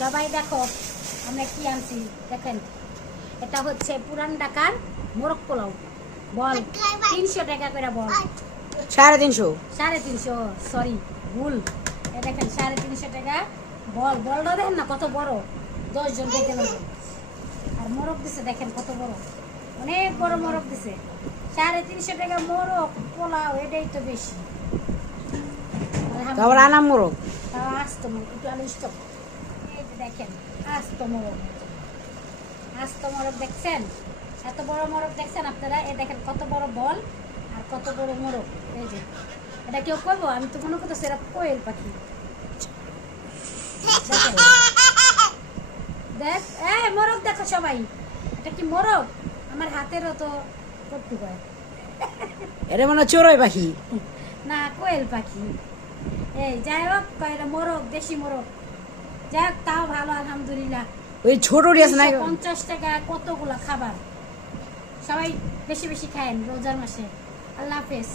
সবাই দেখো আমরা কি আনছি দেখেন, এটা হচ্ছে পুরান ঢাকার মোরগ পোলাও বল, 300 টাকা করে বল। 350। 350, সরি ভুল। এ দেখেন 350 টাকা বল। বলটা দেখেন না কত বড়, 10 জন খেতে পারবে। আর মোরগ দিছে দেখেন কত বড়, অনেক বড় মোরগ দিছে। 350 টাকা মোরগ পোলাও, এটাই তো বেশি। তারপর আনাম মোরগ। তাও আস্ত মোরগ, একটু আলু স্টপ। এই যে দেখেন আস্ত মোরগ, আস্ত মোরগ দেখছেন, এত বড় মোরগ দেখছেন আপনারা? এই দেখেন কত বড় বল আর কত বড় মোরগ। এই যে এটা কেউ করবো, আমি তো মনে করতেছি এরা কোয়েল পাখি। দেখেন, দেখ এই মোরগ দেখো সবাই, এটা কি মোরগ? আমার হাতেরও তো কট্টু হয়। এটা মনে হয় চড়ুই পাখি। না, কোয়েল পাখি। এই যাই হোক, এটা মোরগ, দেশি মোরগ। যাই হোক, তাও ভালো আলহামদুলিল্লাহ। ওই ছোটটি আছে না? 50 টাকা কতগুলা খাবার। সবাই বেশি বেশি খায়েন রোজার মাসে। আল্লাহ হাফেজ।